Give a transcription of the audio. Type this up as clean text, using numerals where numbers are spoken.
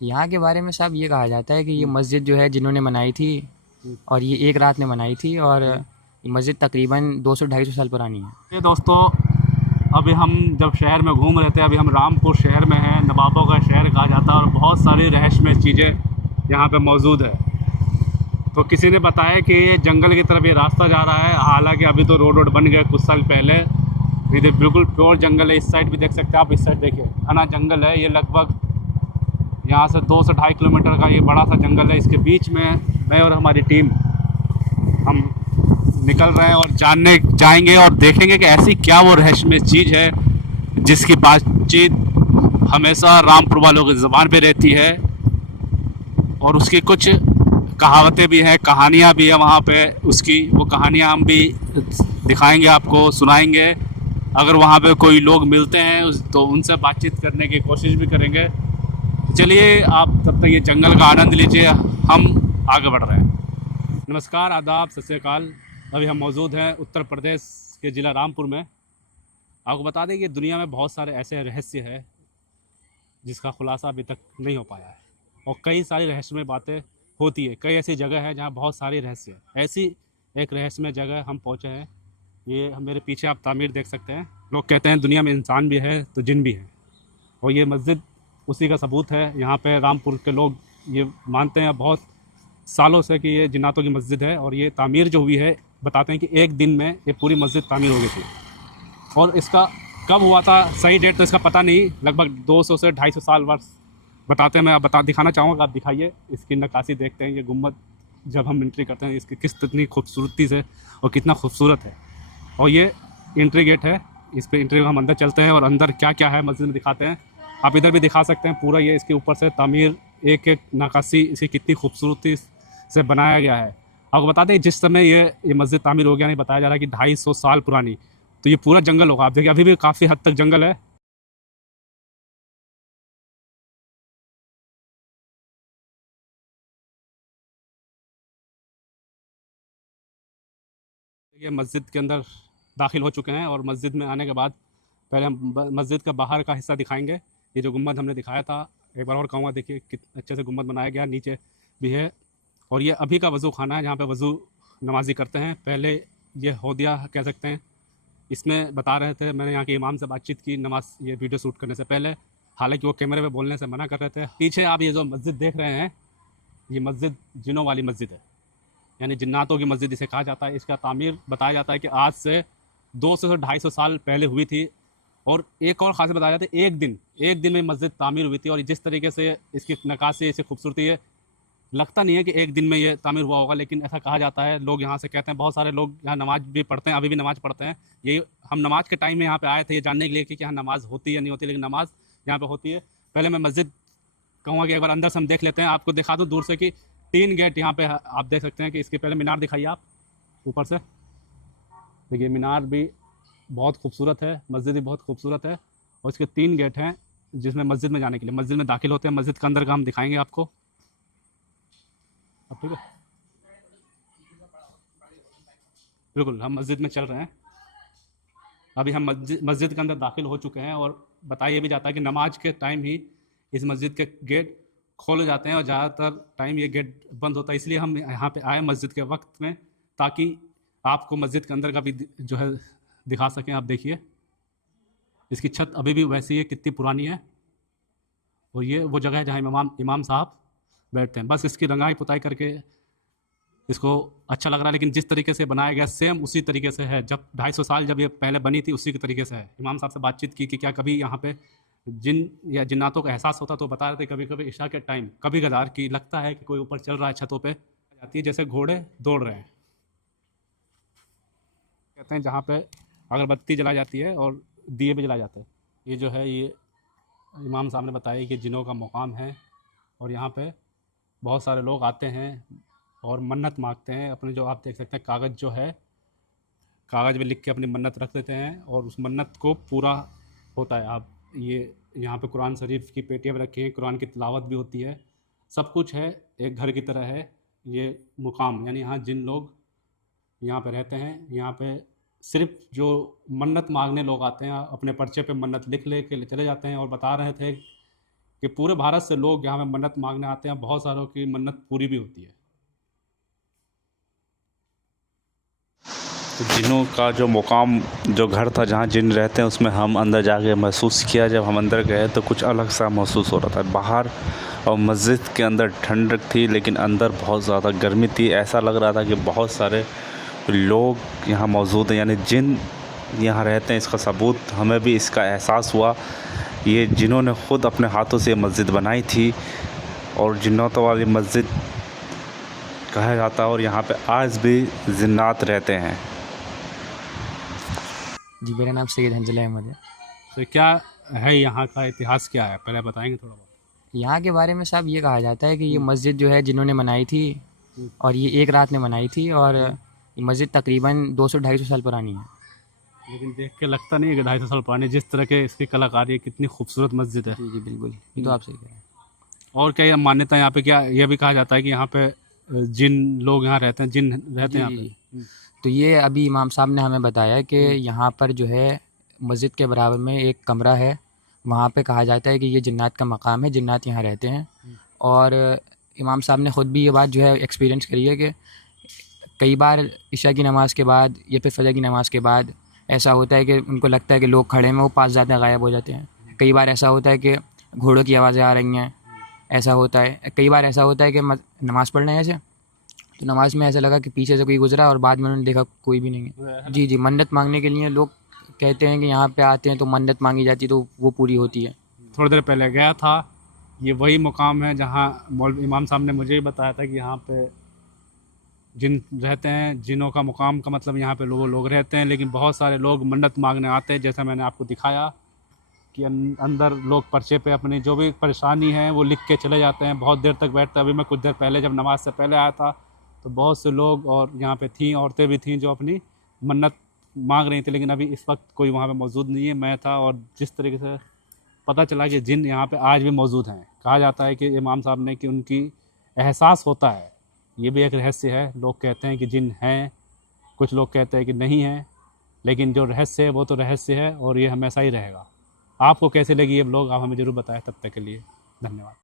यहाँ के बारे में साहब ये कहा जाता है कि ये मस्जिद जो है जिन्होंने बनाई थी हम्म, और ये एक रात में बनाई थी और हम्म। ये मस्जिद तकरीबन 200-250 साल पुरानी है। ये दोस्तों, अभी हम जब शहर में घूम रहे थे, अभी हम रामपुर शहर में हैं, नवाबों का शहर कहा जाता है और बहुत सारी रहस्यमय चीज़ें यहाँ पे मौजूद है। तो किसी ने बताया कि ये जंगल की तरफ ये रास्ता जा रहा है, हालांकि अभी तो रोड बन गया कुछ साल पहले। ये बिल्कुल प्योर जंगल है। इस साइड भी देख सकते हैं आप, इस साइड देखिए घना जंगल है। ये लगभग यहाँ से 2 से 2.5 किलोमीटर का ये बड़ा सा जंगल है। इसके बीच में मैं और हमारी टीम हम निकल रहे हैं और जानने जाएंगे और देखेंगे कि ऐसी क्या वो रहस्यमय चीज़ है जिसकी बातचीत हमेशा रामपुर वालों की ज़ुबान पे रहती है, और उसकी कुछ कहावतें भी हैं, कहानियाँ भी हैं वहाँ पे। उसकी वो कहानियाँ हम भी दिखाएंगे, आपको सुनाएंगे। अगर वहाँ पे कोई लोग मिलते हैं तो उनसे बातचीत करने की कोशिश भी करेंगे। चलिए आप तब तक ये जंगल का आनंद लीजिए, हम आगे बढ़ रहे हैं। नमस्कार, आदाब, सत श्री अकाल। अभी हम मौजूद हैं उत्तर प्रदेश के ज़िला रामपुर में। आपको बता दें कि दुनिया में बहुत सारे ऐसे रहस्य हैं जिसका खुलासा अभी तक नहीं हो पाया है, और कई सारी रहस्यमय बातें होती है। कई ऐसी जगह है जहाँ बहुत सारी रहस्य है। ऐसी एक रहस्यमय जगह हम पहुँचे हैं। ये मेरे पीछे आप तामीर देख सकते हैं। लोग कहते हैं दुनिया में इंसान भी है तो जिन भी है, और ये मस्जिद उसी का सबूत है। यहाँ पे रामपुर के लोग ये मानते हैं बहुत सालों से कि ये जिन्नातों की मस्जिद है, और ये तामीर जो हुई है, बताते हैं कि एक दिन में ये पूरी मस्जिद तामीर हो गई थी। और इसका कब हुआ था सही डेट तो इसका पता नहीं, लगभग 200 से 250 साल वर्ष बताते हैं। मैं आप दिखाना चाहूँगा, आप दिखाइए। इसकी नक्काशी देखते हैं, ये गुम्बद जब हम एंट्री करते हैं इसकी कितनी खूबसूरती से और कितना खूबसूरत है। और ये एंट्री गेट है, इस पर एंट्री हम अंदर चलते हैं और अंदर क्या क्या है मस्जिद में दिखाते हैं। आप इधर भी दिखा सकते हैं पूरा, ये इसके ऊपर से तामीर, एक एक नक्काशी इसकी कितनी खूबसूरती से बनाया गया है। आपको बता दें जिस समय ये मस्जिद तामीर हो गया, नहीं बताया जा रहा है कि 250 साल पुरानी, तो ये पूरा जंगल होगा। आप देखिए अभी भी काफ़ी हद तक जंगल है। ये मस्जिद के अंदर दाखिल हो चुके हैं, और मस्जिद में आने के बाद पहले हम मस्जिद का बाहर का हिस्सा दिखाएंगे। ये जो गुम्बद हमने दिखाया था, एक बार और कहूँगा, देखिए कितने अच्छे से गुम्बद बनाया गया, नीचे भी है। और ये अभी का वज़ू खाना है जहाँ पे वज़ू नमाजी करते हैं। पहले ये हौदिया कह सकते हैं। इसमें बता रहे थे, मैंने यहाँ के इमाम से बातचीत की नमाज ये वीडियो शूट करने से पहले, हालांकि वो कैमरे में बोलने से मना कर रहे थे। पीछे आप ये जो मस्जिद देख रहे हैं, ये मस्जिद जिनों वाली मस्जिद है, यानी जिन्नातों की मस्जिद इसे कहा जाता है। इसका तामीर बताया जाता है कि आज से 200 से 250 साल पहले हुई थी। और एक और ख़ासियत बताया जाता है, एक दिन में मस्जिद तामीर हुई थी। और जिस तरीके से इसकी नक्काशी, इसकी खूबसूरती है, लगता नहीं है कि एक दिन में ये तामीर हुआ होगा, लेकिन ऐसा कहा जाता है। लोग यहाँ से कहते हैं, बहुत सारे लोग यहाँ नमाज भी पढ़ते हैं, अभी भी नमाज पढ़ते हैं। ये हम नमाज के टाइम में यहाँ पे आए थे ये जानने के लिए कि यहाँ नमाज होती है या नहीं होती, लेकिन नमाज यहाँ पे होती है। पहले मैं मस्जिद कहूँगा कि एक बार अंदर से हम देख लेते हैं। आपको दिखा दूँ दूर से कि 3 गेट यहाँ पे आप देख सकते हैं। कि इसके पहले मीनार दिखाइए आप ऊपर से। देखिए मीनार भी बहुत खूबसूरत है, मस्जिद भी बहुत खूबसूरत है, और इसके 3 गेट हैं जिसमें मस्जिद में जाने के लिए मस्जिद में दाखिल होते हैं। मस्जिद के अंदर का हम दिखाएंगे आपको। अब ठीक है, बिल्कुल हम मस्जिद में चल रहे हैं। अभी हम मस्जिद के अंदर दाखिल हो चुके हैं, और बताया भी जाता है कि नमाज के टाइम ही इस मस्जिद के गेट खोले जाते हैं, और ज़्यादातर टाइम ये गेट बंद होता है। इसलिए हम यहाँ पे आए मस्जिद के वक्त में, ताकि आपको मस्जिद के अंदर का भी जो है दिखा सकें। आप देखिए इसकी छत अभी भी वैसी है, कितनी पुरानी है। और ये वो जगह है जहाँ इमाम इमाम साहब बैठते हैं। बस इसकी रंगाई पुताई करके इसको अच्छा लग रहा है, लेकिन जिस तरीके से बनाया गया सेम उसी तरीके से है। जब 250 साल जब ये पहले बनी थी उसी के तरीके से है। इमाम साहब से बातचीत की कि क्या कभी यहाँ पे जिन या जिन्नातों का एहसास होता, तो बता रहे थे कभी कभी इशा के टाइम कभी कदार की लगता है कि कोई ऊपर चल रहा है छतों पे, जाती है जैसे घोड़े दौड़ रहे हैं। कहते हैं जहाँ पे अगरबत्ती जलाई जाती है और दिए भी जलाए जाते हैं। ये जो है ये इमाम साहब ने बताया कि जिनों का मुकाम है, और यहाँ पे बहुत सारे लोग आते हैं और मन्नत मांगते हैं अपने। जो आप देख सकते हैं कागज़ जो है, कागज़ में लिख के अपनी मन्नत रख देते हैं, और उस मन्नत को पूरा होता है। आप ये यहाँ पे कुरान शरीफ की पेटियाँ भी रखी हैं, कुरान की तिलावत भी होती है, सब कुछ है, एक घर की तरह है ये मुकाम। यानी यहाँ जिन लोग यहाँ पे रहते हैं, यहाँ पे सिर्फ जो मन्नत मांगने लोग आते हैं, अपने पर्चे पे मन्नत लिख ले के चले जाते हैं। और बता रहे थे कि पूरे भारत से लोग यहाँ पे मन्नत मांगने आते हैं, बहुत सारों की मन्नत पूरी भी होती है। तो जिनों का जो मुकाम, जो घर था जहाँ जिन रहते हैं, उसमें हम अंदर जाके महसूस किया। जब हम अंदर गए तो कुछ अलग सा महसूस हो रहा था। बाहर और मस्जिद के अंदर ठंडक थी, लेकिन अंदर बहुत ज़्यादा गर्मी थी। ऐसा लग रहा था कि बहुत सारे लोग यहाँ मौजूद हैं, यानी जिन यहाँ रहते हैं। इसका सबूत हमें भी इसका एहसास हुआ। ये जिन्होंने ख़ुद अपने हाथों से मस्जिद बनाई थी, और जिन्नतों वाली मस्जिद कहा जाता है, और यहाँ पे आज भी जिन्नात रहते हैं। जी, मेरा नाम सैयद हंजला अहमद है। तो क्या है यहाँ का इतिहास, क्या है, पहले बताएंगे थोड़ा बहुत? यहाँ के बारे में साहब ये कहा जाता है कि ये मस्जिद जो है जिन्होंने बनाई थी, और ये एक रात ने बनाई थी, और ये मस्जिद तकरीबन 200-250 साल पुरानी है। लेकिन देख के लगता नहीं है कि 250 साल पुरानी, जिस तरह के इसकी कलाकारी है, कितनी खूबसूरत मस्जिद है। जी जी बिल्कुल, ये तो आप सही कह रहे हैं। और क्या मान्यता यहाँ पे, क्या यह भी कहा जाता है कि यहाँ पे जिन लोग यहाँ रहते हैं, जिन रहते हैं यहाँ जी, पे? तो ये अभी इमाम साहब ने हमें बताया कि यहाँ पर जो है मस्जिद के बराबर में एक कमरा है, वहाँ पे कहा जाता है कि ये जिन्नात का मकाम है, जिन्नात यहाँ रहते हैं। और इमाम साहब ने ख़ुद भी ये बात जो है एक्सपीरियंस करी है कि कई बार इशा की नमाज़ के बाद या फिर फजर की नमाज़ के बाद ऐसा होता है कि उनको लगता है कि लोग खड़े हैं, वो पास जाते हैं, गायब हो जाते हैं। कई बार ऐसा होता है कि घोड़ों की आवाज़ें आ रही हैं, ऐसा होता है। कई बार ऐसा होता है कि नमाज़ पढ़ रहे हैं ऐसे, तो नमाज़ में ऐसा लगा कि पीछे से कोई गुजरा और बाद में उन्होंने देखा कोई भी नहीं है। जी जी, मन्नत मांगने के लिए लोग कहते हैं कि यहाँ पे आते हैं तो मन्नत मांगी जाती है, तो वो पूरी होती है। थोड़ी देर पहले गया था, ये वही मुकाम है जहाँ मौलवी इमाम साहब ने मुझे भी बताया था कि यहाँ पे जिन रहते हैं। जिनों का मुकाम का मतलब यहाँ पे लोग रहते हैं, लेकिन बहुत सारे लोग मन्नत मांगने आते हैं। जैसा मैंने आपको दिखाया कि अंदर लोग पर्चे पे अपनी जो भी परेशानी है वो लिख के चले जाते हैं, बहुत देर तक बैठते हैं। अभी मैं कुछ देर पहले जब नमाज़ से पहले आया था तो बहुत से लोग और यहाँ पे थीं, औरतें भी थीं जो अपनी मन्नत मांग रही थी, लेकिन अभी इस वक्त कोई वहाँ पे मौजूद नहीं है। मैं था, और जिस तरीके से पता चला कि जिन यहाँ पे आज भी मौजूद हैं। कहा जाता है कि इमाम साहब ने कि उनकी एहसास होता है, ये भी एक रहस्य है। लोग कहते हैं कि जिन हैं, कुछ लोग कहते हैं कि नहीं हैं, लेकिन जो रहस्य है वो तो रहस्य है, और ये हमेशा ही रहेगा। आपको कैसे लगी ये ब्लॉग, आप हमें ज़रूर बताएं। तब तक के लिए धन्यवाद।